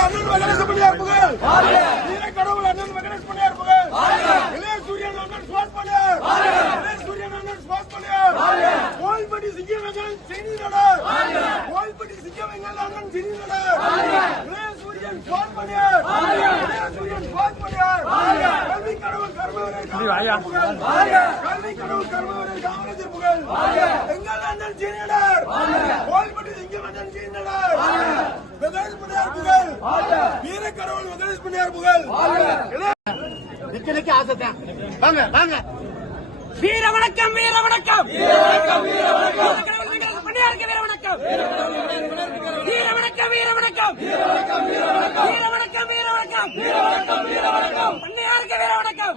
கடவுள் அண்ணன் மகனேஷ் பண்ணியார் புகழ் வீர கடவுள் அண்ணன் மகனேஷ் பண்ணியார் புகழ் இளைய சூரியன் அண்ணன் சுவாஸ் பண்ணியார் இளைய சூரியன் அண்ணன் சுவாஸ் பண்ணியார் கோயில்பட்டி சிங்கம் எங்கள் அண்ணன் செய்தி நடர் இளைய சூரியன் சுவாஸ் பண்ணியார் பிள்ளையார் புகழ் வீர கடவுள் வெங்கடேஷ் பிள்ளையார் புகழ் நிக்க நிக்க ஆசைத்தான் வாங்க வாங்க வீர வணக்கம் வீர வணக்கம் வீர வணக்கம் வீர வணக்கம் பண்ணியாருக்கு வீர வணக்கம் வீர வணக்கம் வீர வணக்கம் வீர வணக்கம் வீர வணக்கம் வீர வணக்கம் வீர வணக்கம் வீர வணக்கம் வீர வணக்கம் பண்ணியாருக்கு வீர வணக்கம்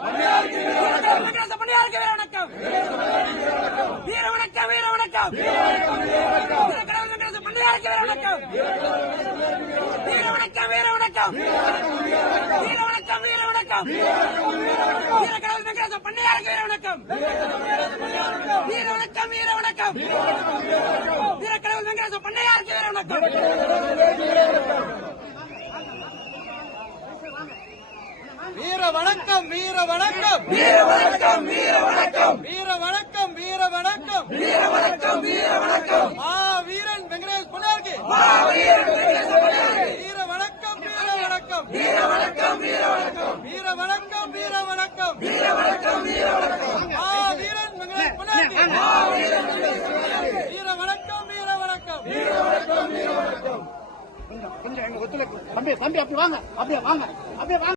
பண்ணியாருக்கு வீர வணக்கம் பண்ணியாருக்கு வீர வணக்கம் வீர வணக்கம் வீர வணக்கம் வீர வணக்கம் வீர வணக்கம் பண்ணியாருக்கு வீர வணக்கம் வணக்கம். வீர வணக்கம் வீர வணக்கம். வீர வணக்கம் வீர கடவுள் வெங்கடேச பண்ணியாருக்கு வீர வணக்கம். வீர வணக்கம் வீர வணக்கம். வீர கடவுள் வெங்கடேச பண்ணையாருக்கு வீர வணக்கம். வீர வணக்கம் வீர வணக்கம். வீர வணக்கம் வீர வணக்கம். வீர வணக்கம் வீர வணக்கம். வீர வணக்கம் வீர வணக்கம் ஆ வீரன் வெங்கடேஷ் பொன்னார்க்கு வீர வெங்கடேச பண்ணையாருக்கு வீர வணக்கம் வீர வணக்கம் வீர வணக்கம் வீர வணக்கம் வீர வணக்கம் வீர வணக்கம் வீர வணக்கம் வீர வணக்கம் ஆ வீரன் வெங்கடேஷ் பொன்னார்க்கு வீர வணக்கம் வீர வணக்கம் கொஞ்சம் எங்க ஒத்துழைப்பு தம்பி தம்பி அப்படி வாங்க அப்படியே வாங்க அப்படியே வாங்க